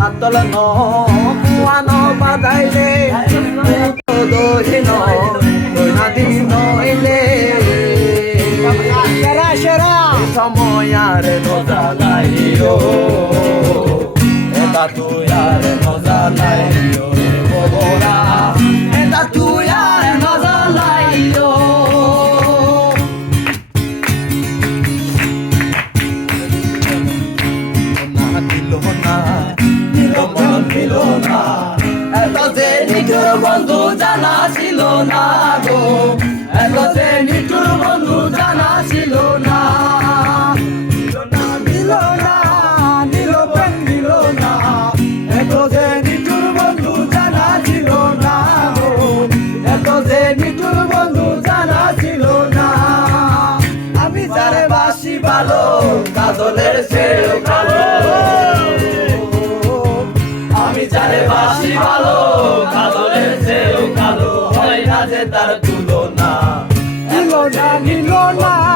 পাতল নোয়ান বাজাইলে দহিন দৈনাদি নইলে সময় আর নজালাইও এটা তুই আর নজালাইও ববরা এটা তুই আর নজালাইও এত যে নিঠুর বন্ধু জানা ছিল না গো এত যে নিঠুর বন্ধু জানা ছিল না দিল না দিল প্রেম দিল না এত যে নিঠুর বন্ধু জানা ছিল না গো এত যে নিঠুর বন্ধু জানা ছিল না আমি যারে বাসি ভালো কাজলের চেয়েও কালো আমি যারে বাসি ভালো কাজলের চেয়েও কালো হয় না যে তার তুলনা নিল না